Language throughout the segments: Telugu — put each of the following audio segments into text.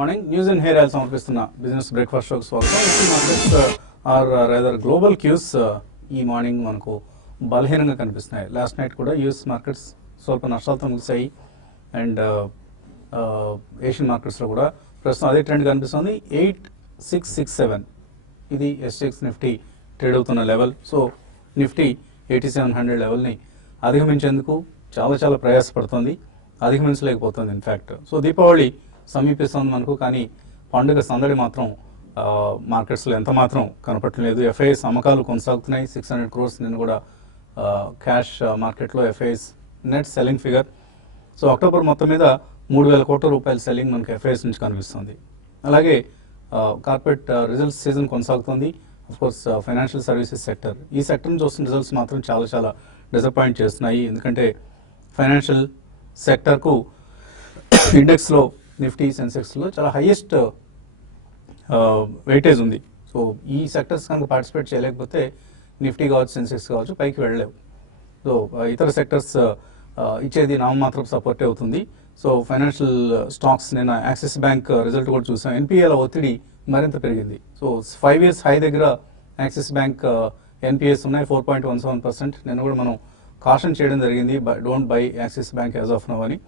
Morning news and hair oil సమర్పిస్తున్న బిజినెస్ బ్రేక్ఫాస్ట్ షోకి స్వాగతం. మార్కెట్స్ ఆర్ రైదర్ గ్లోబల్ క్యూస్ ఈ మార్నింగ్ మనకు బలహీనంగా కనిపిస్తున్నాయి. లాస్ట్ నైట్ కూడా యూఎస్ మార్కెట్స్ స్వల్ప నష్టాలతో ముగిశాయి అండ్ ఏషియన్ మార్కెట్స్లో కూడా ప్రస్తుతం అదే ట్రెండ్ కనిపిస్తుంది. 8667 ఇది ఎస్టెక్స్ నిఫ్టీ ట్రేడ్ అవుతున్న లెవెల్. సో నిఫ్టీ 8700 లెవెల్ని అధిగమించేందుకు చాలా ప్రయాసపడుతుంది, అధిగమించలేకపోతుంది ఇన్ఫ్యాక్ట్. సో దీపావళి సమీపిస్తుంది మనకు, కానీ పండుగ సందడి మాత్రం మార్కెట్స్లో ఎంత మాత్రం కనపట్టలేదు. ఎఫ్ఐఎస్ అమ్మకాలు కొనసాగుతున్నాయి. 600 crores నిన్న కూడా క్యాష్ మార్కెట్లో FIs net selling figure. So October మొత్తం మీద 3000 కోట్ల రూపాయల సెల్లింగ్ మనకు ఎఫ్ఐఎస్ నుంచి కనిపిస్తుంది. అలాగే కార్పొరేట్ రిజల్ట్స్ సీజన్ కొనసాగుతుంది. అఫ్కోర్స్ ఫైనాన్షియల్ సర్వీసెస్ సెక్టర్, ఈ సెక్టర్ నుంచి వస్తున్న రిజల్ట్స్ మాత్రం చాలా డిసప్పాయింట్ చేస్తున్నాయి. ఎందుకంటే ఫైనాన్షియల్ సెక్టర్కు ఇండెక్స్లో నిఫ్టీ సెన్సెక్స్లో చాలా హైయెస్ట్ వెయిటేజ్ ఉంది. సో ఈ సెక్టర్స్ కనుక పార్టిసిపేట్ చేయలేకపోతే నిఫ్టీ కావచ్చు, సెన్సెక్స్ కావచ్చు పైకి వెళ్ళలేవు. సో ఇతర సెక్టర్స్ ఇచ్చేది నామమాత్రం సపోర్టే అవుతుంది. సో ఫైనాన్షియల్ స్టాక్స్, నేను యాక్సిస్ బ్యాంక్ రిజల్ట్ కూడా చూసాం. ఎన్పిఏల ఒత్తిడి మరింత పెరిగింది. సో 5 years హై దగ్గర యాక్సిస్ బ్యాంక్ ఎన్పిఎస్ ఉన్నాయి 4.17%. నేను కూడా మనం కాషన్ చేయడం జరిగింది, don't by axis bank as of now అని.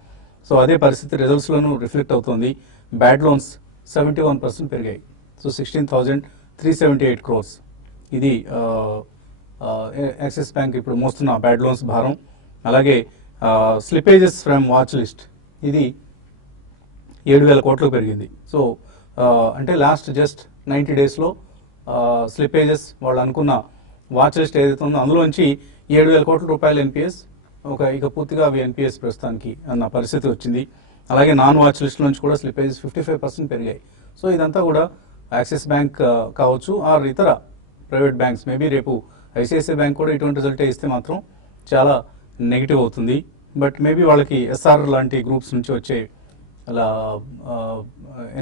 సో అదే పరిస్థితి రిజల్ట్స్లోనూ రిఫ్లెక్ట్ అవుతుంది. బ్యాడ్ లోన్స్ 71% పెరిగాయి. సో 16,378 crores ఇది యాక్సిస్ బ్యాంక్ ఇప్పుడు మోస్తున్న బ్యాడ్ లోన్స్ భారం. అలాగే స్లిపేజెస్ ఫ్రమ్ వాచ్ లిస్ట్ ఇది 7,000 కోట్లు పెరిగింది. సో అంటే లాస్ట్ జస్ట్ 90 daysలో స్లిపేజెస్ వాళ్ళు అనుకున్న వాచ్ లిస్ట్ ఏదైతే ఉందో అందులోంచి 7,000 కోట్ల రూపాయల ఎన్పిఎస్ ఇక పూర్తిగా అవి ఎన్పిఎస్ ప్రస్తుతానికి అన్న పరిస్థితి వచ్చింది. అలాగే నాన్ వాచ్ లిస్ట్ నుంచి కూడా స్లిపేజెస్ 55% పెరిగాయి. సో ఇదంతా కూడా యాక్సిస్ బ్యాంక్ కావచ్చు ఆర్ ఇతర ప్రైవేట్ బ్యాంక్స్, మేబీ రేపు ఐసిఐసిఐ బ్యాంక్ కూడా ఇటువంటి రిజల్టే ఇస్తే మాత్రం చాలా నెగిటివ్ అవుతుంది. బట్ మేబీ వాళ్ళకి ఎస్ఆర్ లాంటి గ్రూప్స్ నుంచి వచ్చే అలా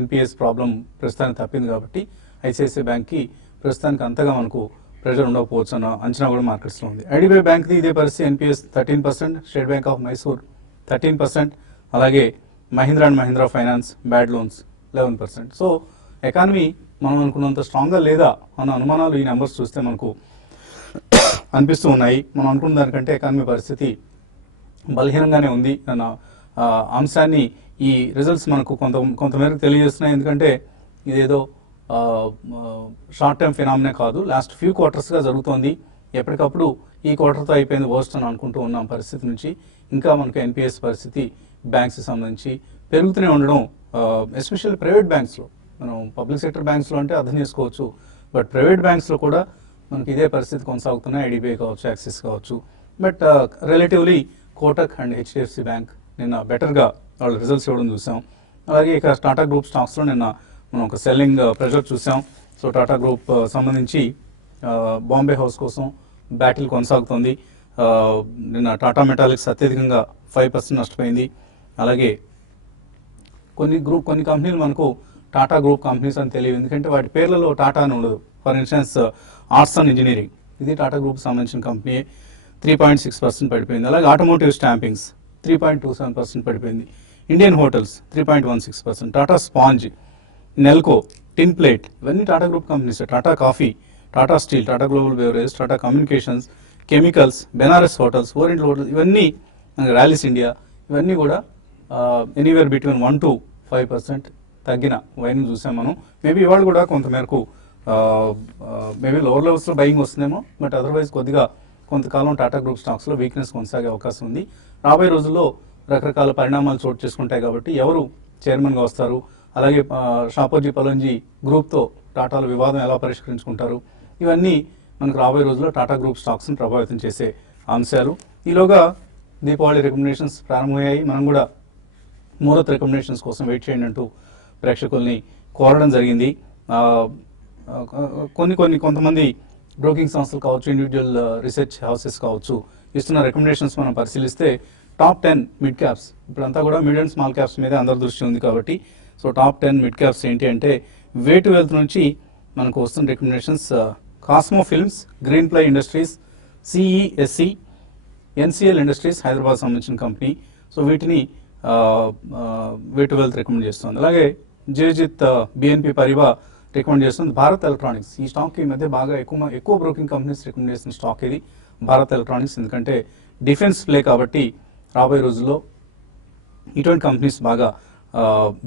ఎన్పిఎస్ ప్రాబ్లం ప్రస్తుతానికి తప్పింది కాబట్టి ఐసిఐసిఐ బ్యాంక్కి ప్రస్తుతానికి అంతగా మనకు ప్రెషర్ ఉండకపోవచ్చు అన్న అంచనా కూడా మార్కెట్స్లో ఉంది. ఐడిబిఐ బ్యాంక్ది ఇదే పరిస్థితి, NPS 13%, state bank of Mysore 13%, అలాగే Mahindra and Mahindra finance bad loans 11%. So economy మనం అనుకున్నంత స్ట్రాంగ్గా లేదా అన్న అనుమానాలు ఈ నెంబర్స్ చూస్తే మనకు అనిపిస్తూ ఉన్నాయి. మనం అనుకున్న దానికంటే ఎకానమీ పరిస్థితి బలహీనంగానే ఉంది అన్న అంశాన్ని ఈ రిజల్ట్స్ మనకు కొంతమేరకు తెలియజేస్తున్నాయి. ఎందుకంటే ఇదేదో షార్ట్ టర్మ్ ఫినామినా కాదు, లాస్ట్ ఫ్యూ క్వార్టర్స్గా జరుగుతోంది. ఎప్పటికప్పుడు ఈ క్వార్టర్తో అయిపోయింది వర్స్ట్ అని అనుకుంటూ ఉన్నాం పరిస్థితి నుంచి ఇంకా మనకు ఎన్పిఎస్ పరిస్థితి బ్యాంక్స్కి సంబంధించి పెరుగుతూనే ఉండడం, ఎస్పెషల్లీ ప్రైవేట్ బ్యాంక్స్లో. మనం పబ్లిక్ సెక్టర్ బ్యాంక్స్లో అంటే అర్థం చేసుకోవచ్చు, బట్ ప్రైవేట్ బ్యాంక్స్లో కూడా మనకి ఇదే పరిస్థితి కొనసాగుతున్నాయి. ఐడిబిఐ కావచ్చు, యాక్సిస్ కావచ్చు. But relatively Kotak and HDFC bank నిన్న బెటర్గా వాళ్ళ రిజల్ట్స్ ఇవ్వడం చూసాం. అలాగే ఇక టాటా గ్రూప్ స్టాక్స్లో నిన్న మనం ఒక సెల్లింగ్ ప్రెషర్ చూసాం. సో టాటా గ్రూప్ సంబంధించి బాంబే హౌస్ కోసం బ్యాటిల్ కొనసాగుతోంది. నిన్న టాటా మెటాలిక్స్ అత్యధికంగా 5% నష్టపోయింది. అలాగే కొన్ని కంపెనీలు మనకు టాటా గ్రూప్ కంపెనీస్ అని తెలియదు, ఎందుకంటే వాటి పేర్లలో టాటా అని ఉండదు. For instance arts and engineering ఇది టాటా గ్రూప్ సంబంధించిన కంపెనీ, 3.6% పడిపోయింది. అలాగే ఆటోమోటివ్ స్టాంపింగ్స్ 3.27% పడిపోయింది. Indian hotels 3.16%, Tata sponge, Nelco, tin plate ఇవన్నీ Tata group companies. Tata coffee, Tata steel, Tata global beverage, Tata communications, chemicals, Benares hotels, oriental hotels, ఇవన్నీ ర్యాలీస్ ఇండియా ఇవన్నీ కూడా ఎనీవేర్ బిట్వీన్ 1 to 5% తగ్గిన వైన్ చూసాం మనం. మేబీ ఇవాళ కూడా కొంతమేరకు మేబీ లోవర్ లెవెల్స్లో బయింగ్ వస్తుందేమో, బట్ అదర్వైజ్ కొద్దిగా కొంతకాలం టాటా గ్రూప్ స్టాక్స్లో వీక్నెస్ కొనసాగే అవకాశం ఉంది. రాబోయే రోజుల్లో రకరకాల పరిణామాలు చోటు చేసుకుంటాయి కాబట్టి ఎవరు చైర్మన్గా వస్తారు, అలాగే షాపోజీ పలంజీ గ్రూప్తో టాటాల వివాదం ఎలా పరిష్కరించుకుంటారు, ఇవన్నీ మనకు రాబోయే రోజుల్లో టాటా గ్రూప్ స్టాక్స్ని ప్రభావితం చేసే అంశాలు. ఈలోగా దీపావళి రికమెండేషన్స్ ప్రారంభమయ్యాయి. మనం కూడా ముహూర్త రికమెండేషన్స్ కోసం వెయిట్ చేయండి అంటూ ప్రేక్షకుల్ని కోరడం జరిగింది. కొంతమంది బ్రోకింగ్ సంస్థలు కావచ్చు, ఇండివిజువల్ రీసెర్చ్ హౌసెస్ కావచ్చు ఇస్తున్న రికమెండేషన్స్ మనం పరిశీలిస్తే టాప్ 10 మిడ్ క్యాప్స్, ఇప్పుడంతా కూడా మిడ్ అండ్ స్మాల్ క్యాప్స్ మీద అందరి దృష్టి ఉంది కాబట్టి సో టాప్ 10 మిడ్ క్యాప్స్ ఏంటి అంటే వే టు వెల్త్ నుంచి మనకు వస్తున్న recommendations Cosmo Films, Green Ply Industries, CESC, NCL Industries Hyderabad సంబంధించిన కంపెనీ. సో వీటిని వే టు వెల్త్ రికమెండ్ చేస్తుంది. అలాగే జయజిత్ బిఎన్పి పరివా రికమెండ్ చేస్తుంది భారత్ ఎలక్ట్రానిక్స్. ఈ స్టాక్ ఈ మధ్య బాగా ఎక్కువ బ్రోకింగ్ కంపెనీస్ రికమెండ్ చేసిన స్టాక్ ఇది భారత్ ఎలక్ట్రానిక్స్. ఎందుకంటే డిఫెన్స్ ప్లే కాబట్టి రాబోయే రోజుల్లో ఇటువంటి కంపెనీస్ బాగా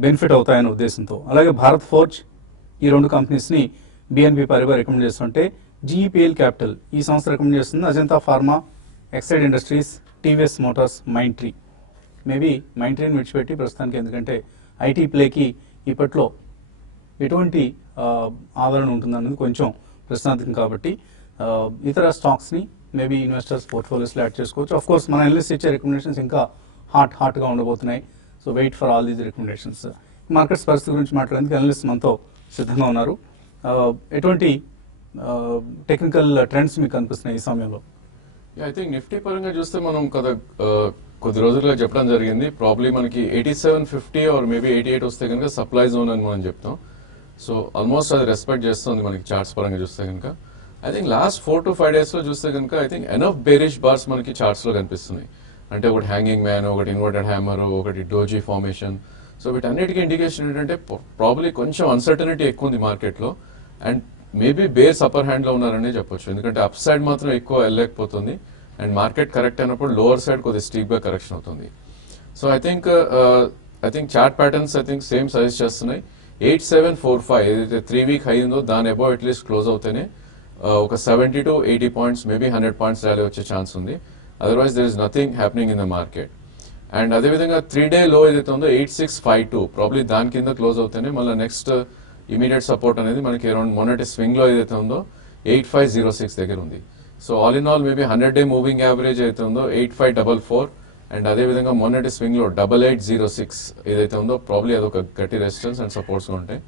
బెనిఫిట్ అవుతాయనే ఉద్దేశంతో. అలాగే భారత్ ఫోర్జ్, ఈ రెండు కంపెనీస్ని బిఎన్పి పరివా రికమెండ్ చేస్తుంటే జీఈపీఎల్ క్యాపిటల్ ఈ సంస్థ రికమెండ్ చేస్తుంది Ajanta pharma, Exide industries, TVS motors, మైండ్ ట్రీ. మేబీ మైండ్ ట్రీని విడిచిపెట్టి ప్రస్తుతానికి, ఎందుకంటే ఐటీ ప్లేకి ఇప్పట్లో ఎటువంటి ఆదరణ ఉంటుందన్నది కొంచెం ప్రశ్నార్థకం కాబట్టి ఇతర స్టాక్స్ని మేబీ ఇన్వెస్టర్స్ పోర్ట్ఫోలియోస్లో యాడ్ చేసుకోవచ్చు. ఆఫ్ కోర్స్ మన అనలిస్ట్ ఇచ్చే రికమెండేషన్స్ ఇంకా హాట్గా ఉండబోతున్నాయి. So wait for all these recommendations. Markets పరిస్థితి గురించి మాట్లాడేందుకు అనలిస్ట్ మనతో సిద్ధంగా ఉన్నారు. ఎటువంటి టెక్నికల్ ట్రెండ్స్ మీకు కనిపిస్తున్నాయి ఈ సమయంలో? ఐ థింక్ నిఫ్టీ పరంగా చూస్తే మనం కొద్ది రోజులుగా చెప్పడం జరిగింది, ప్రాబ్లీ మనకి 8750 ఆర్ మేబీ 88 వస్తే కనుక సప్లై జోన్ అని మనం చెప్తాం. సో ఆల్మోస్ట్ అది రెస్పెక్ట్ చేస్తుంది మనకి చార్ట్స్ పరంగా చూస్తే కనుక. I think last 4 to 5 days లో చూస్తే కనుక I think enough bearish bars మనకి చార్ట్స్ లో కనిపిస్తున్నాయి. అంటే ఒకటి హ్యాంగింగ్ మ్యాన్, ఒకటి ఇన్వర్టెడ్ హ్యామర్, ఒకటి డోజీ ఫార్మేషన్. సో వీటన్నిటికీ ఇండికేషన్ ఏంటంటే ప్రాబ్లీ కొంచెం అన్సర్టనిటీ ఎక్కువ ఉంది మార్కెట్లో and maybe bears upper hand లో ఉన్నారనే చెప్పొచ్చు. ఎందుకంటే అప్ సైడ్ మాత్రం ఎక్కువ వెళ్ళలేకపోతుంది అండ్ మార్కెట్ కరెక్ట్ అయినప్పుడు లోవర్ సైడ్ కొద్దిగా స్టీప్ గా కరెక్షన్ అవుతుంది. So I think chart patterns I think same suggest చేస్తున్నాయి. 8745 ఏదైతే 3 week హై ఉందో దాని అబౌవ్ అట్లీస్ట్ క్లోజ్ అవుతేనే ఒక 70 to 80 points maybe 100 points rally వచ్చే ఛాన్స్ ఉంది. Otherwise there is nothing happening in the market. And అదేవిధంగా 3-day లో ఏదైతే ఉందో 8652 ప్రాబ్లీ దాని కింద క్లోజ్ అవుతేనే మళ్ళీ నెక్స్ట్ ఇమీడియట్ సపోర్ట్ అనేది మనకి అరౌండ్ మొన్నటి స్వింగ్ లో ఏదైతే ఉందో 8506 దగ్గర ఉంది. So all in all maybe 100-day moving average అయితే ఉందో 8544 అండ్ అదేవిధంగా మొన్నటి స్వింగ్ లో 8806 ఏదైతే ఉందో ప్రాబ్లీ అదొక గట్టి రెసిస్టెన్స్ అండ్ సపోర్ట్స్ ఉంటాయి.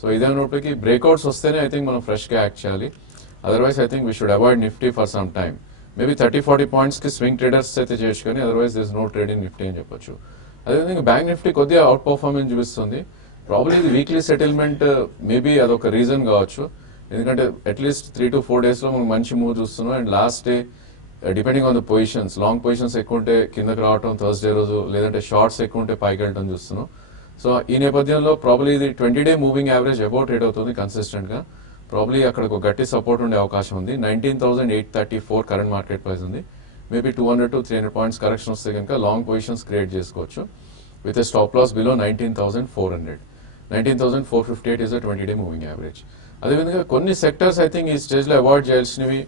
సో ఇదేనప్పటికీ బ్రేక్అవుట్స్ వస్తేనే ఐ థింక్ మనం ఫ్రెష్ గా యాక్ట్ చేయాలి. Otherwise I think we should avoid Nifty for some time. Maybe 30-40 points కి స్వింగ్ ట్రేడర్స్ అయితే చేయొచ్చు కానీ otherwise this no trade in Nifty అని చెప్పొచ్చు. అదేవిధంగా బ్యాంక్ నిఫ్టీ కొద్దిగా అవుట్ పర్ఫార్మెన్స్ చూపిస్తుంది. ప్రాబ్లీ ఇది వీక్లీ సెటిల్మెంట్ మేబీ అదొక రీజన్ కావచ్చు. ఎందుకంటే అట్లీస్ట్ 3 to 4 days లో మనం మంచి మూవ్ చూస్తున్నాం and last day depending on the positions, long positions ఎక్కువ ఉంటే కిందకి రావటం థర్స్డే రోజు, లేదంటే షార్ట్స్ ఎక్కువ ఉంటే పైకి వెళ్ళటం చూస్తున్నాం. సో ఈ నేపథ్యంలో ప్రాబ్లీ ఇది 20-day moving average about trade అవుతుంది కన్సిస్టెంట్ గా. ప్రాబ్లీ అక్కడ ఒక గట్టి సపోర్ట్ ఉండే అవకాశం ఉంది. 19,834 కరెంట్ మార్కెట్ ప్రైస్ ఉంది. మేబీ 200 to 300 points కరెక్షన్ వస్తే కనుక లాంగ్ పొజిషన్స్ క్రియేట్ చేసుకోవచ్చు with a stop loss below 19,400. 19,458 is a 20-day moving average. అదేవిధంగా కొన్ని సెక్టర్స్ ఐ థింక్ ఈ స్టేజ్ లో అవాయిడ్ చేయాల్సినవి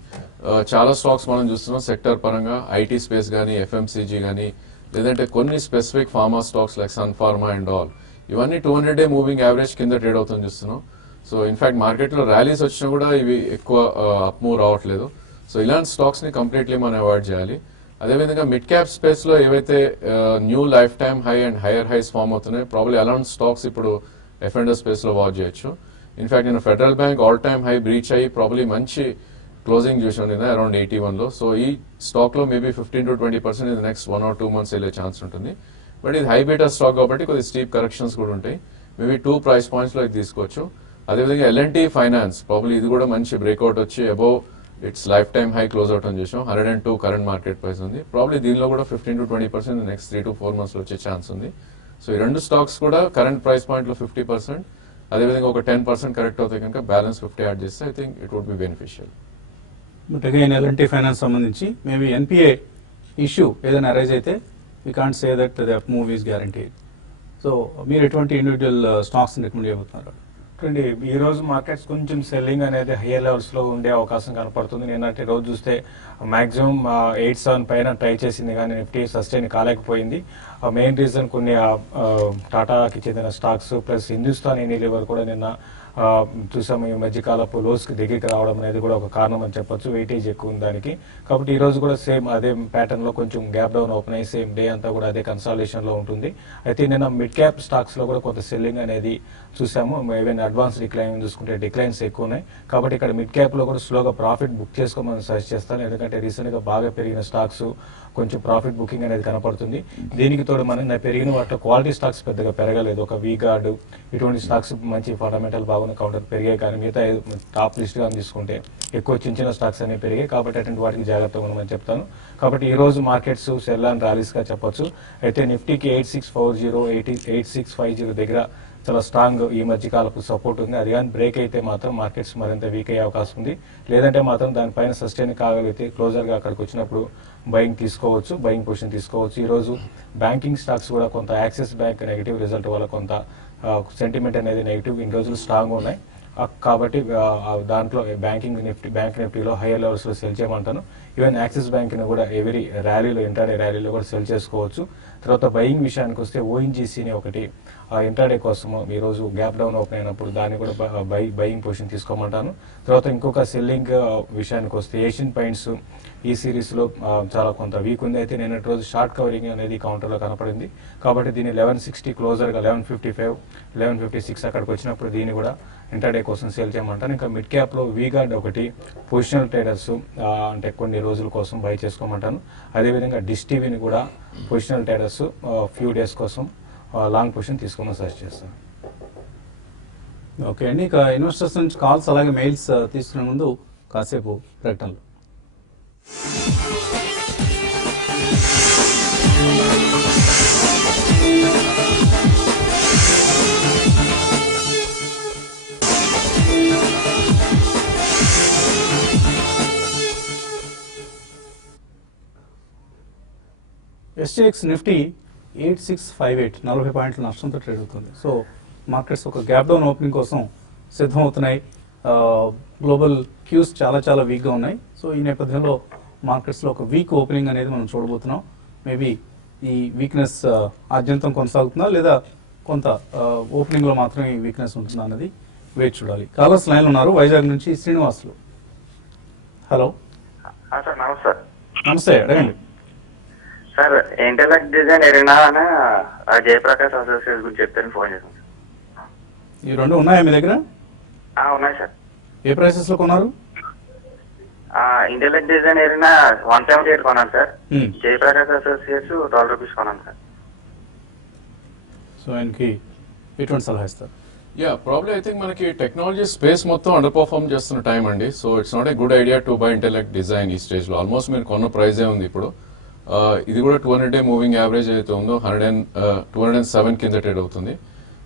చాలా స్టాక్స్ మనం చూస్తున్నాం సెక్టర్ పరంగా. ఐటీ స్పేస్ కానీ, ఎఫ్ఎంసీజీ కానీ, లేదంటే కొన్ని specific pharma stocks like Sun Pharma and all, ఇవన్నీ 200-day మూవింగ్ యావరేజ్ కింద ట్రేడ్ అవుతుంది చూస్తున్నాం. సో ఇన్ఫాక్ట్ మార్కెట్ లో ర్యాలీస్ వచ్చినా కూడా ఇవి ఎక్కువ అప్ మూవ్ రావట్లేదు. సో ఇలాంటి స్టాక్స్ ని కంప్లీట్లీ మనం అవాయిడ్ చేయాలి. అదేవిధంగా మిడ్ క్యాప్ స్పేస్ లో ఏవైతే new life time high and higher highs form అవుతున్నాయి ప్రాబ్లీ అలాంటి స్టాక్స్ ఇప్పుడు ఎఫ్&ఓ స్పేస్ లో వాచ్ చేయొచ్చు. ఇన్ఫాక్ట్ నేను Federal Bank all time high breach అయ్యి ప్రాబ్లీ మంచి క్లోజింగ్ చూసి ఉండింది అరౌండ్ 81 లో. సో ఈ స్టాక్ లో మేబీ 15 to 20% ఇది నెక్స్ట్ 1 or 2 months వెళ్ళే ఛాన్స్ ఉంటుంది. బట్ ఇది హై బీటా స్టాక్ కాబట్టి కొద్ది స్టీప్ కరెక్షన్స్ కూడా ఉంటాయి. మేబీ 2 price points లో ఇది తీసుకోవచ్చు. అదేవిధంగా L&T ఫైనాన్స్ ప్రాబ్లీ ఇది కూడా మంచి బ్రేక్అవుట్ వచ్చి above it's life time high close out అని చూసాం. 102 కరెంట్ మార్కెట్ ప్రైస్ ఉంది. ప్రాబ్లీ దీనిలో కూడా 15 to 20% నెక్స్ట్ 3 to 4 months లో వచ్చే ఛాన్స్ ఉంది. సో ఈ రెండు స్టాక్స్ కూడా కరెంట్ ప్రైస్ పాయింట్ లో 50%, అదేవిధంగా ఒక 10% కరెక్ట్ అవుతాయి కనుక బ్యాలెన్స్ 50 యాడ్ చేస్తే I think it would be beneficial. But again L&T finance సంబంధించి మేబీ NPA ఇష్యూ ఏదైనా అరైజ్ అయితే we can't say that the move is guaranteed. So మీరు ఎటువంటి ఇండివిజువల్ స్టాక్స్ రికమెండ్ చేయబోతున్నారు? ఈ రోజు మార్కెట్స్ కొంచెం సెల్లింగ్ అనేది హైయర్ లెవెల్స్ లో ఉండే అవకాశం కనపడుతుంది. నిన్నటి రోజు చూస్తే మాక్సిమం 87 పైన ట్రై చేసింది కానీ నిఫ్టీ సస్టైన్ కాలేకపోయింది. మెయిన్ రీజన్ కొన్ని టాటాకి చెందిన స్టాక్స్ ప్లస్ హిందుస్థాన్ యూనిలివర్ కూడా నిన్న చూసాము ఈ మధ్యకాలపు లోస్కి దగ్గరికి రావడం అనేది కూడా ఒక కారణం అని చెప్పొచ్చు. వెయిటేజ్ ఎక్కువ ఉంది దానికి. కాబట్టి ఈ రోజు కూడా సేమ్ అదే ప్యాటర్న్ లో కొంచెం గ్యాప్ డౌన్ ఓపెన్ అయ్యి సేమ్ డే అంతా కూడా అదే కన్సాలిడేషన్ లో ఉంటుంది. అయితే నిన్న మిడ్ క్యాప్ స్టాక్స్ లో కూడా కొంత సెల్లింగ్ అనేది చూసాము. ఈవెన్ అడ్వాన్స్ డిక్లైన్ చూసుకుంటే డిక్లైన్స్ ఎక్కువ ఉన్నాయి. కాబట్టి ఇక్కడ మిడ్ క్యాప్ లో కూడా స్లోగా ప్రాఫిట్ బుక్ చేసుకోమని సజెస్ట్ చేస్తాను. ఎందుకంటే రీసెంట్ గా బాగా పెరిగిన స్టాక్స్ కొంచెం ప్రాఫిట్ బుకింగ్ అనేది కనపడుతుంది. దీనికి తోడు మనం పెరిగిన వాటిలో క్వాలిటీ స్టాక్స్ పెద్దగా పెరగలేదు. ఒక వీగార్డ్ ఇటువంటి స్టాక్స్ మంచి ఫండమెంటల్ బాగున్న కౌంటర్ పెరిగాయి. కానీ మిగతా టాప్ లిస్ట్ గా తీసుకుంటే ఎక్కువ చిన్న స్టాక్స్ అనేవి పెరిగాయి. కాబట్టి అటువంటి వాటికి జాగ్రత్తగా ఉండమని చెప్తాను. కాబట్టి ఈ రోజు మార్కెట్స్ సెల్ అండ్ ర్యాలీస్ గా చెప్పొచ్చు. అయితే నిఫ్టీకి 8640 8650 దగ్గర చాలా స్ట్రాంగ్ ఈ మధ్య కాలపు సపోర్ట్ ఉంది. అది కానీ బ్రేక్ అయితే మాత్రం మార్కెట్స్ మరింత వీక్ అయ్యే అవకాశం ఉంది. లేదంటే మాత్రం దానిపైన సస్టైన్ కాగలిగితే క్లోజర్గా అక్కడికి వచ్చినప్పుడు బయింగ్ తీసుకోవచ్చు, బయింగ్ పొజిషన్ తీసుకోవచ్చు. ఈరోజు బ్యాంకింగ్ స్టాక్స్ కూడా కొంత యాక్సిస్ బ్యాంక్ నెగిటివ్ రిజల్ట్ వల్ల కొంత సెంటిమెంట్ అనేది నెగిటివ్ ఇన్ని రోజులు స్ట్రాంగ్ ఉన్నాయి. కాబట్టి దాంట్లో బ్యాంక్ నిఫ్టీలో హైయర్ లెవెల్స్లో సెల్ చేయమంటాను. ఈవెన్ యాక్సిస్ బ్యాంక్ని కూడా ఎవరీ ర్యాలీలో ఇంటర్డే ర్యాలీలో కూడా సెల్ చేసుకోవచ్చు. తర్వాత బయింగ్ విషయానికి వస్తే ఓఎన్జీసీని ఒకటి ఇంటర్డే కోసము ఈరోజు గ్యాప్ డౌన్ ఓపెన్ అయినప్పుడు దాన్ని కూడా బయింగ్ పొజిషన్ తీసుకోమంటాను. తర్వాత ఇంకొక సెల్లింగ్ విషయానికి వస్తే ఏషియన్ పెయింట్స్ ఈ సిరీస్లో చాలా కొంత వీక్ ఉంది. అయితే నిన్నటి రోజు షార్ట్ కవరింగ్ అనేది కౌంటర్లో కనపడింది. కాబట్టి దీన్ని 1160 క్లోజర్గా 1155, 1156 అక్కడికి వచ్చినప్పుడు దీన్ని కూడా ఇంటర్డే కోసం సేల్ చేయమంటాను. ఇంకా మిడ్ క్యాప్లో వీగార్డ్ ఒకటి పొజిషనల్ ట్రేడర్స్ అంటే కొన్ని రోజుల కోసం బై చేసుకోమంటాను. అదేవిధంగా డిష్ టీవీని కూడా పొజిషనల్ ట్రేడర్స్ ఫ్యూ డేస్ కోసం లాంగ్ పొజిషన్ తీసుకోమని సజెస్ట్ చేస్తాను. ఓకే అండి, ఇక ఇన్వెస్టర్స్ నుంచి కాల్స్ అలాగే మెయిల్స్ తీసుకునే ముందు కాసేపు ప్రకటనలు. ఎస్టీఎక్స్ నిఫ్టీ 8658 40 పాయింట్ల నష్టంతో ట్రేడ్ అవుతుంది. సో మార్కెట్స్ ఒక గ్యాప్ డౌన్ ఓపెనింగ్ కోసం సిద్ధమవుతున్నాయి. గ్లోబల్ క్యూస్ చాలా చాలా వీక్గా ఉన్నాయి. సో ఈ నేపథ్యంలో మార్కెట్స్లో ఒక వీక్ ఓపెనింగ్ అనేది మనం చూడబోతున్నాం. మేబీ ఈ వీక్నెస్ ఆద్యంతం కొనసాగుతుందా లేదా కొంత ఓపెనింగ్లో మాత్రం ఈ వీక్నెస్ ఉంటుందా అన్నది వేచి చూడాలి. కాలర్స్ లైన్లో ఉన్నారు. వైజాగ్ నుంచి శ్రీనివాసులు. హలో సార్ నమస్తే. నమస్తే, అడగండి. సార్ ఇంటెలెక్ట్ డిజైన్ ఎరినా అని జయప్రకాష్ అసోసియేట్స్ గురించి చెప్తాను ఫోన్ చేశాను. ఈ రెండు ఉన్నాయా మీ దగ్గర? ఉన్నాయి సార్. ఏ ప్రైసెస్లో కొన్నారు? ఇంటెలెక్ట్ డిజైన్ ఎరినా 178 కొన్నాను సార్. Hmm. జయప్రకాష్ అసోసియేట్స్ $12 కొన్నాను సార్. సో ఆయనకి ఎటువంటి సలహా ఇస్తారు? ప్రాబ్లీ ఐ థింక్ మనకి టెక్నాలజీ స్పేస్ మొత్తం అండర్ పర్ఫార్మ్ చేస్తున్న టైం అండి. So it's not a good idea to buy intellect design ఈ స్టేజ్ లో. ఆల్మోస్ట్ మీరు కొన్న ప్రైజే ఉంది ఇప్పుడు. ఇది కూడా 200-డే మూవింగ్ యావరేజ్ అయితే ఉందో 207 కింద ట్రేడ్ అవుతుంది.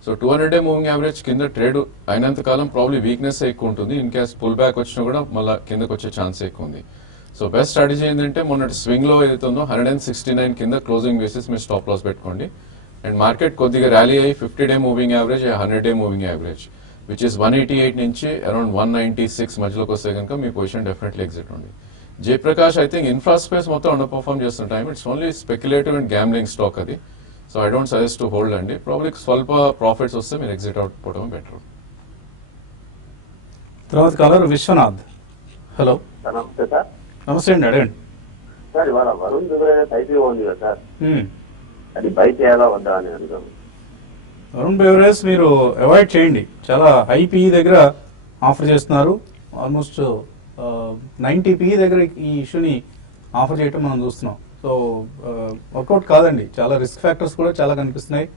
సో 200-డే మూవింగ్ యావరేజ్ కింద ట్రేడ్ అయినంత కాలం ప్రాబ్లీ వీక్నెస్ ఎక్కువ ఉంటుంది. ఇన్ కేస్ పుల్ బ్యాక్ వచ్చినా కూడా మళ్ళీ కిందకు వచ్చే ఛాన్స్ ఎక్కువ ఉంది. సో బెస్ట్ స్ట్రాటజీ ఏంటంటే మొన్నటి స్వింగ్ లో ఏదైతే ఉందో 169 కింద క్లోజింగ్ బేసిస్ మీరు స్టాప్ లాస్ పెట్టుకోండి. అండ్ మార్కెట్ కొద్దిగా ర్యాలీ అయ్యి 50-డే మూవింగ్ యావరేజ్ 100-డే మూవింగ్ యావరేజ్ విచ్ ఇస్ 188 నుంచి అరౌండ్ 196 మధ్యలోకి వస్తే కనుక మీ పొజిషన్ డెఫినెట్లీ ఎగ్జిట్ ఉంది. Jayaprakash I think infra space మొత్తం అండర్ పర్ఫార్మ్ చేస్తున్న time. It's only speculative and gambling stock అది. So I don't suggest to hold అండి. ప్రాబ్లీ స్వల్ప ప్రాఫిట్స్ వస్తే మీరు ఎగ్జిట్ అవుట్ పోవడం బెటర్. తర్వాత కాలర్ విశ్వనాథ్. హలో నమస్తే సార్. నమస్తే అండి, అడగండి. సార్ ఇవాళ వరుణ్ బెవరేజెస్ ఐపీఓ ఉంది కదా సార్, Hmm. అది బై చేయాలా వద్దా అని అడుగుతాను. వరుణ్ బెవరేజ్ మీరు అవాయిడ్ చేయండి. చాలా హై పిఈ దగ్గర ఆఫర్ చేస్తున్నారు. ఆల్మోస్ట్ 90 పిఈ దగ్గర ఈ ఇష్యూని ఆఫర్ చేయటం మనం చూస్తున్నాం. సో వర్కౌట్ కాదండి. చాలా రిస్క్ ఫ్యాక్టర్స్ కూడా చాలా కనిపిస్తున్నాయి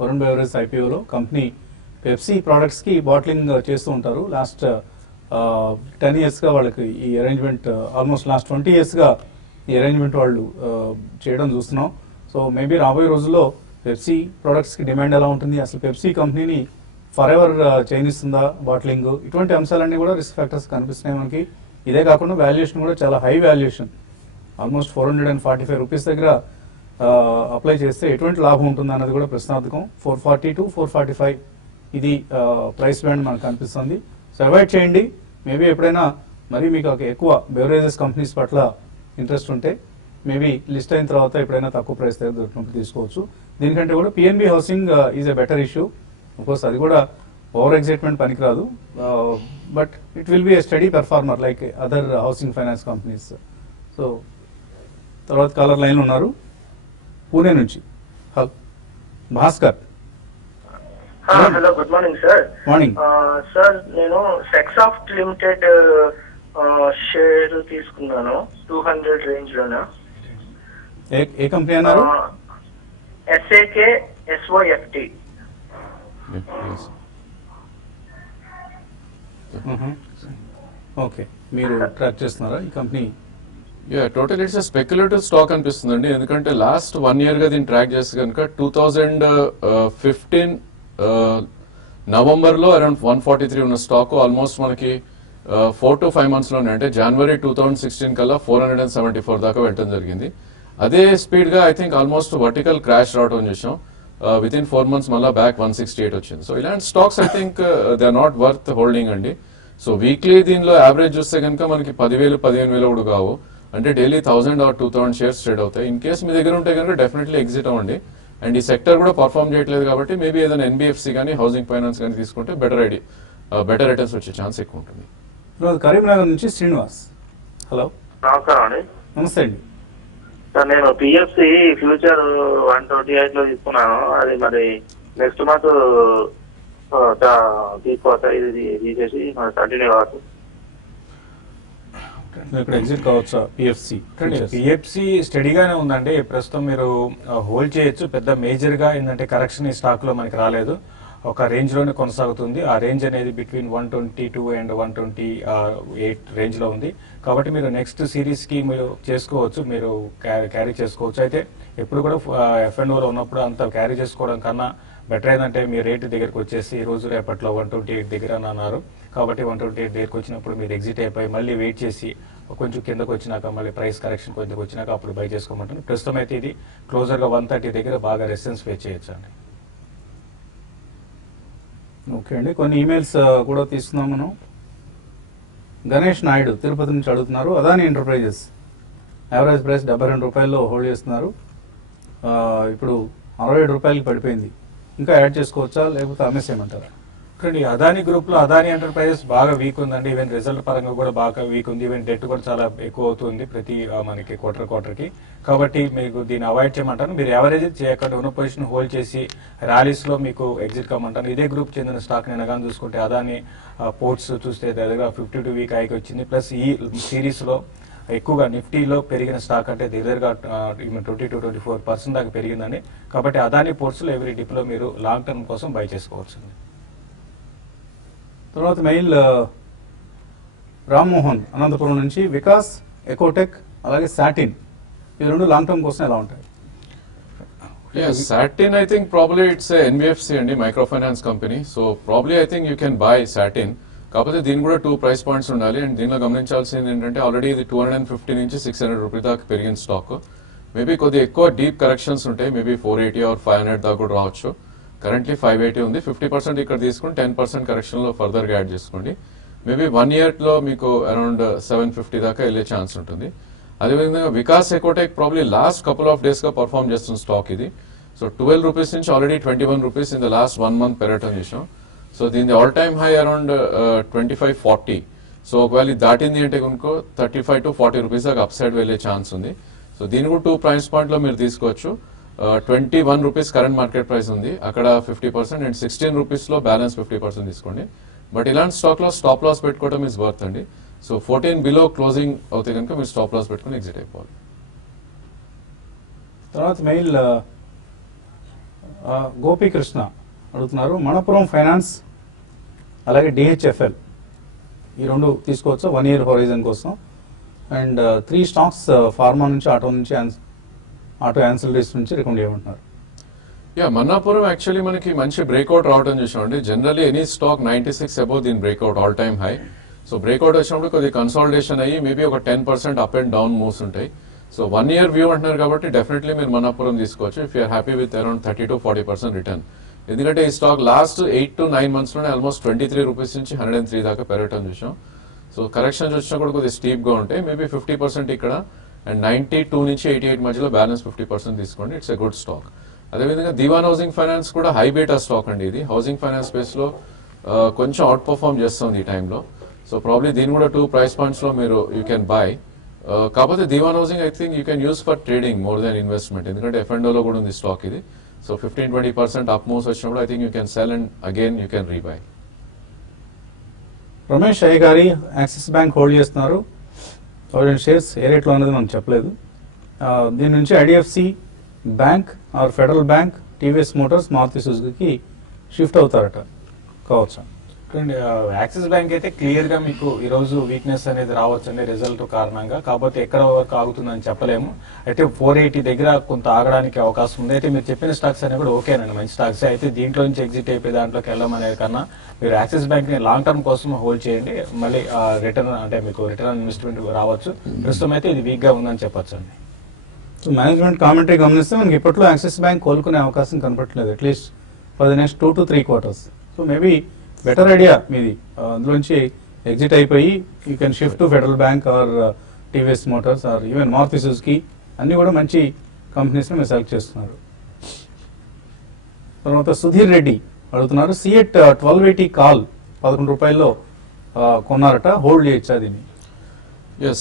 వరుణ్ బెవరేజ్ ఐపీఓలో. కంపెనీ పెప్సీ ప్రోడక్ట్స్కి బాటిలింగ్ చేస్తూ ఉంటారు. లాస్ట్ 10 yearsగా వాళ్ళకి ఈ అరేంజ్మెంట్, ఆల్మోస్ట్ లాస్ట్ 20 yearsగా ఈ అరేంజ్మెంట్ వాళ్ళు చేయడం చూస్తున్నాం. సో మేబీ రాబోయే రోజుల్లో పెప్సీ ప్రోడక్ట్స్కి డిమాండ్ ఎలా ఉంటుంది, అసలు పెప్సీ కంపెనీని ఫర్ ఎవర్ చేయనిస్తుందా బాటిలింగ్, ఇటువంటి అంశాలన్నీ కూడా రిస్క్ ఫ్యాక్టర్స్ కనిపిస్తున్నాయి మనకి. ఇదే కాకుండా వాల్యుయేషన్ కూడా చాలా హై వాల్యుయేషన్, ఆల్మోస్ట్ 445 రూపీస్ దగ్గర అప్లై చేస్తే ఎటువంటి లాభం ఉంటుంది అన్నది కూడా ప్రశ్నార్థకం. 440 to 445 ఇది ప్రైస్ బ్యాండ్ మనకు కనిపిస్తుంది. సో అవాయిడ్ చేయండి. మేబీ ఎప్పుడైనా మరి మీకు ఒక ఎక్కువ బెవరేజెస్ కంపెనీస్ పట్ల ఇంట్రెస్ట్ ఉంటే మేబీ లిస్ట్ అయిన తర్వాత ఎప్పుడైనా తక్కువ ప్రైస్ దగ్గర దొరికినప్పుడు తీసుకోవచ్చు. దీనికంటే కూడా PNB housing is a better issue. Course అది కూడా ఓవర్ ఎగ్జైట్మెంట్ పనికిరాదు, but it will be a study performer like other housing finance companies. So తర్వాత కాలర్ లైన్ ఉన్నారు పూణే నుంచి. Hello Bhaskar. Hello, good morning sir. Morning. Sir నేను సెక్సాఫ్ట్ లిమిటెడ్ షేర్ తీసుకున్నాను 200 రేంజ్ లోనా. ఏ కంపెనీ అన్నారు? SAK SYFT. ఓకే, మీరు ట్రాక్ చేస్తున్నారా ఈ company? Total it's speculative stock అనిపిస్తుందండి. ఎందుకంటే లాస్ట్ 1 year గా దీన్ని ట్రాక్ చేస్తే కనుక 2015 నవంబర్లో అరౌండ్ 143 ఉన్న స్టాక్ ఆల్మోస్ట్ మనకి 4 to 5 monthsలోనే అంటే జనవరి 2016 కల్లా 474 దాకా వెళ్ళడం జరిగింది. అదే స్పీడ్గా I think almost vertical crash రావడం చూసాం. విత్ ఇన్ 4 months మళ్ళీ బ్యాక్ 168 వచ్చింది. సో ఇలాంటి stocks I think they are not worth holding అండి. సో వీక్లీ దీనిలో యావరేజ్ చూస్తే కనుక మనకి 10,000 15,000 కూడా కావు, అంటే డైలీ 1000 or 2000 షేర్స్ ట్రేడ్ అవుతాయి. ఇన్ కేస్ మీ దగ్గర ఉంటే కనుక డెఫినెట్లీ ఎగ్జిట్ అవ్వండి. అండ్ ఈ సెక్టర్ కూడా పర్ఫామ్ చేయట్లేదు కాబట్టి మేబీ ఏదైనా ఎన్బిఎఫ్సి కానీ హౌసింగ్ ఫైనాన్స్ కానీ తీసుకుంటే బెటర్ రిటర్న్స్ వచ్చే ఛాన్స్ ఎక్కువ ఉంటుంది. ఈరోజు కరీంనగర్ నుంచి శ్రీనివాస్. హలో, నమస్కారం అండి. నమస్తే అండి. సార్ నేను పిఎఫ్సి ఫ్యూచర్ 128 లో తీసుకున్నాను. అది మరి నెక్స్ట్ మంత్ తీసుకోవచ్చా? ఇది తీసేసి కంటిన్యూ కావచ్చు. ఇక్కడ ఎగ్జిట్ కావచ్చా పిఎఫ్సి? పిఎఫ్సి స్టడీగానే ఉందండి. ప్రస్తుతం మీరు హోల్డ్ చేయొచ్చు. పెద్ద మేజర్ గా ఏంటంటే కరెక్షన్ ఈ స్టాక్ లో మనకి రాలేదు, ఒక రేంజ్ లోనే కొనసాగుతుంది. ఆ రేంజ్ అనేది బిట్వీన్ 122 and 128 రేంజ్ లో ఉంది. కాబట్టి మీరు నెక్స్ట్ సిరీస్ కి మీరు చేసుకోవచ్చు, మీరు క్యారీ చేసుకోవచ్చు. అయితే ఎప్పుడు కూడా F&Oలో ఉన్నప్పుడు అంత క్యారీ చేసుకోవడం కన్నా బెటర్ ఏంటంటే మీ రేటు దగ్గరకు వచ్చేసి ఈ రోజు రేపట్లో 128 దగ్గర అని అన్నారు. కాబట్టి 128 దగ్గరకు వచ్చినప్పుడు మీరు ఎగ్జిట్ అయిపోయి మళ్ళీ వెయిట్ చేసి కొంచెం కిందకు వచ్చినాక మళ్ళీ ప్రైస్ కరెక్షన్ కొంచెం వచ్చినాక అప్పుడు బై చేసుకోమంటాను. ప్రస్తుతం అయితే ఇది క్లోజర్గా 130 దగ్గర బాగా రెసిస్టెన్స్ ఫేస్ చేయొచ్చు అండి. ఓకే అండి, కొన్ని ఈమెయిల్స్ కూడా తీసుకుందాం మనం. గణేష్ నాయుడు తిరుపతి నుంచి అడుగుతున్నారు. అదాని ఎంటర్ప్రైజెస్ యావరేజ్ ప్రైస్ 72 రూపాయల్లో హోల్డ్ చేస్తున్నారు. ఇప్పుడు 67 రూపాయలకి పడిపోయింది. ఇంకా యాడ్ చేసుకోవచ్చా లేకపోతే అమ్మేసేయమంటారా? ఇక్కడ అదాని గ్రూప్ లో అదాని ఎంటర్ప్రైజెస్ బాగా వీక్ ఉందండి. ఈవెన్ రిజల్ట్ పరంగా కూడా బాగా వీక్ ఉంది. ఈవెన్ డెట్ కూడా చాలా ఎక్కువ అవుతుంది ప్రతి మనకి క్వార్టర్ కి. కాబట్టి మీకు దీన్ని అవాయిడ్ చేయమంటాను. మీరు యావరేజ్ చేయకుండా ఉన్న పొజిషన్ హోల్డ్ చేసి ర్యాలీస్ లో మీకు ఎగ్జిట్ కమ్మంటాను. ఇదే గ్రూప్ చెందిన స్టాక్ నేను కానీ చూసుకుంటే అదాని పోర్ట్స్ చూస్తే దగ్గర 52 వీక్ హైకి వచ్చింది. ప్లస్ ఈ సిరీస్ లో ఎక్కువగా నిఫ్టీలో పెరిగిన స్టాక్ అంటే దగ్గరగా 22-24% దాకా పెరిగిందండి. కాబట్టి అదాని పోర్ట్స్ లో ఎవ్రీ డిప్ లో మీరు లాంగ్ టర్మ్ కోసం బై చేసుకోవచ్చు. తర్వాత మెయిల్ రామ్మోహన్ అనంతపురం నుంచి. వికాస్, ఎకోటెక్ అలాగే సాటిన్ ఈ రెండు లాంగ్ టర్మ్ కోసం ఎలా ఉంటాయి? Satin I think probably it's NBFC అండి, micro finance company. So probably I think you can buy Satin. కాకపోతే దీని కూడా 2 price points ఉండాలి. అండ్ దీనిలో గమనించాల్సింది ఏంటంటే ఆల్రెడీ ఇది 250 నుంచి 600 రూపీస్ దాకా పెరిగిన స్టాక్. మేబీ కొద్దిగా ఎక్కువ డీప్ కరెక్షన్స్ ఉంటాయి, మేబీ 480 or 500 దాకా కూడా రావచ్చు. కరెంట్లీ 580 ఉంది. 50% ఇక్కడ తీసుకుని 10% కరెక్షన్లో ఫర్దర్గా యాడ్ చేసుకోండి. మేబీ 1 yearలో మీకు అరౌండ్ 750 దాకా వెళ్ళే ఛాన్స్ ఉంటుంది. అదేవిధంగా Vikas Ecotech probably last couple of డేస్గా పర్ఫామ్ చేస్తున్న స్టాక్ ఇది. సో 12 రూపీస్ నుంచి already 21 rupees in the last 1 month పెరగటం చేసాం. సో దీని all time high around 2540. So ఒకవేళ ఇది దాటింది అంటే కనుక 35 to 40 రూపీస్ దాకా అప్ సైడ్ వెళ్ళే ఛాన్స్ ఉంది. సో దీని కూడా 2 price pointలో మీరు తీసుకోవచ్చు. 21 రూపీస్ కరెంట్ మార్కెట్ ప్రైస్ ఉంది, అక్కడ 50% అండ్ 16 రూపీస్లో బ్యాలెన్స్ 50% తీసుకోండి. బట్ ఇలాంటి స్టాక్లో స్టాప్ లాస్ పెట్టుకోవడం ఇస్ వర్త్ అండి. సో 14 బిలో క్లోజింగ్ అవుతే కనుక మీరు స్టాప్ లాస్ పెట్టుకుని ఎగ్జిట్ అయిపోవాలి. తర్వాత మెయిల్ గోపీకృష్ణ అడుగుతున్నారు. మణపురం ఫైనాన్స్ అలాగే డిహెచ్ఎఫ్ఎల్ ఈ రెండు తీసుకోవచ్చు 1 year హొరైజన్ కోసం. అండ్ 3 stocks ఫార్మా నుంచి, ఆటో యాన్సిలరీస్ నుంచి రికమెండ్ చేయమంటున్నారు. మన్నాపురం యాక్చువల్లీ మనకి మంచి బ్రేక్అవుట్ రావడం చూసామండి. జనరల్లీ ఎనీ స్టాక్ 96 అబౌవ్ దీని breakout all time high. So breakout వచ్చినప్పుడు కొద్దిగా కన్సాలిడేషన్ అయ్యి మేబీ ఒక 10% అప్ అండ్ డౌన్ మూవ్స్ ఉంటాయి. సో 1 year వ్యూ అంటున్నారు కాబట్టి డెఫినెట్లీ మీరు మన్నాపురం తీసుకోవచ్చు if you're happy with around 30 to 40% return. ఎందుకంటే ఈ stock last 8 to 9 monthsలోనే almost 23 rupees నుంచి 103 దాకా పెరగటం చూసాం. సో కరెక్షన్స్ వచ్చినా కూడా కొద్దిగా స్టీప్గా ఉంటాయి. మేబీ 50% ఇక్కడ అండ్ 92 నుంచి 88 మధ్యలో బ్యాలెన్స్ 50% తీసుకోండి. It's a good stock. అదేవిధంగా దివాన్ హౌసింగ్ ఫైనాన్స్ కూడా హై బీటా స్టాక్ అండి. ఇది హౌసింగ్ ఫైనాన్స్ స్పేస్లో కొంచెం అవుట్ పర్ఫామ్ చేస్తుంది ఈ టైంలో. సో ప్రాబ్లీ దీని కూడా 2 price pointsలో మీరు యూ కెన్ బై. కాకపోతే Dewan housing I think you can use for trading more than investment, ఎందుకంటే F&Oలో కూడా ఉంది స్టాక్ ఇది. సో 15-20% అప్ మూవ్స్ వచ్చినప్పుడు I think you can sell and again you can rebuy. Ramesh అయ్య గారి యాక్సిస్ బ్యాంక్ హోల్డ్ చేస్తున్నారు. 1000 షేర్స్ ఏ రేట్లో అనేది మనం చెప్పలేదు. దీని నుంచి IDFC bank or federal bank, TVS motors, Maruti Suzuki shift అవుతారట కావచ్చా? చూడండి, యాక్సిస్ బ్యాంక్ అయితే క్లియర్ గా మీకు ఈ రోజు వీక్నెస్ అనేది రావచ్చు అండి రిజల్ట్ కారణంగా. కాకపోతే ఎక్కడ వరకు ఆగుతుందని చెప్పలేము. అయితే 480 దగ్గర కొంత ఆగడానికి అవకాశం ఉంది. అయితే మీరు చెప్పిన స్టాక్స్ అనేవి కూడా ఓకేనండి, మంచి స్టాక్స్. అయితే దీంట్లో నుంచి ఎగ్జిట్ అయిపోయి దాంట్లోకి వెళ్ళమనేది కన్నా మీరు యాక్సిస్ బ్యాంక్ ని లాంగ్ టర్మ్ కోసం హోల్డ్ చేయండి. మళ్ళీ రిటర్న్ అంటే మీకు రిటర్న్ ఇన్వెస్ట్మెంట్ రావచ్చు. ప్రస్తుతం అయితే ఇది వీక్ గా ఉందని చెప్పొచ్చు అండి. సో మేనేజ్మెంట్ కామెంటరీ గమనిస్తే మనకి ఇప్పట్లో యాక్సిస్ బ్యాంక్ కోలుకునే అవకాశం కనపట్లేదు, at least for the next 2 to 3 quarters. So maybe better idea మీది, అందులోంచి ఎగ్జిట్ అయిపోయి you can shift to federal bank or TVS motors or even Maruti Suzuki, అన్ని కూడా మంచి కంపెనీస్ని మీరు సెలెక్ట్ చేస్తున్నారు. తర్వాత సుధీర్ రెడ్డి అడుగుతున్నారు, సిఎట్ 1280 కాల్ 11 రూపాయల్లో కొన్నారట, హోల్డ్ చేయొచ్చా దీన్ని?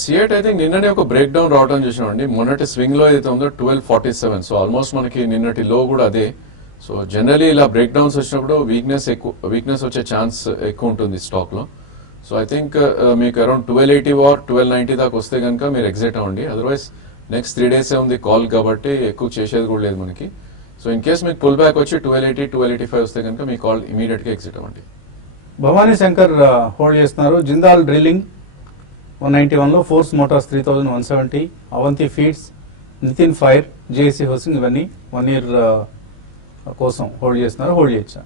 సిఎట్ అయితే నిన్ననే ఒక బ్రేక్ డౌన్ రావడం చూసామండి. మొన్నటి స్వింగ్ లో ఏదైతే ఉందో 1247, సో ఆల్మోస్ట్ మనకి నిన్నటి లో కూడా అదే. సో జనరలీ ఇలా బ్రేక్ డౌన్స్ వచ్చినప్పుడు వీక్నెస్ వచ్చే ఛాన్స్ ఎక్కువ ఉంటుంది స్టాక్ లో. సో ఐ థింక్ మీకు అరౌండ్ 1280 ఆర్ 1290 దాకా వస్తే కనుక మీరు ఎగ్జిట్ అవ్వండి. అదర్వైజ్ నెక్స్ట్ 3 days ఉంది కాల్ కాబట్టి ఎక్కువ చేసేది కూడా లేదు మనకి. సో ఇన్ కేస్ మీకు పుల్ బ్యాక్ వచ్చి 1280, 1285 వస్తే కనుక మీ కాల్ ఇమీడియట్ గా ఎగ్జిట్ అవ్వండి. భవానీ శంకర్ హోల్డ్ చేస్తున్నారు. జిందాల్ డ్రిల్లింగ్ 191లో, force motors 3170, Avanthi Feeds, Nitin Fire, JAC Housing ఇవన్నీ 1 year కోసం హోల్డ్ చేస్తున్నారు, హోల్డ్ చేయొచ్చా?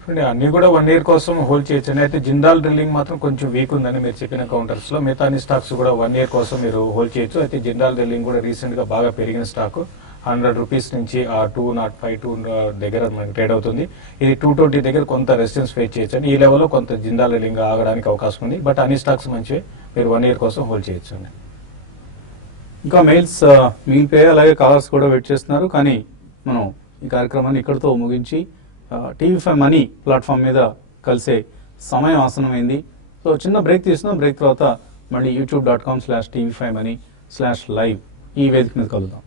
చూడండి, అన్ని కూడా 1 year కోసం హోల్డ్ చేయొచ్చు. అయితే జిందాల్ డ్రిల్లింగ్ మాత్రం కొంచెం వీక్ ఉందని మీరు చెప్పిన కౌంటర్స్ లో. మిగతా అన్ని స్టాక్స్ కూడా 1 year కోసం మీరు హోల్డ్ చేయొచ్చు. అయితే జిందాల్ డ్రిల్లింగ్ కూడా రీసెంట్ గా బాగా పెరిగిన స్టాక్. 100 రూపీస్ నుంచి 205 దగ్గర మనకి ట్రేడ్ అవుతుంది. ఇది 220 దగ్గర కొంత రెసిస్టెన్స్ ఫేస్ చేయొచ్చు అండి. ఈ లెవెల్లో కొంత జిందాల్ డ్రిల్లింగ్ ఆగడానికి అవకాశం ఉంది. బట్ అన్ని స్టాక్స్ మంచివి, మీరు 1 year కోసం హోల్డ్ చేయొచ్చు అండి. ఇంకా మెయిల్స్ మిగిలిపోయాయి, అలాగే కాలర్స్ కూడా వెయిట్ చేస్తున్నారు. కానీ మనం ఈ కార్యక్రమాన్ని ఇక్కడితో ముగించి టీవీ5 మనీ ప్లాట్ఫామ్ మీద కలిసే సమయం ఆసనమైంది. సో చిన్న బ్రేక్ తీసుకున్నాం. బ్రేక్ తర్వాత మళ్ళీ youtube.com/tv5money/live ఈ వేదిక మీద కలుద్దాం.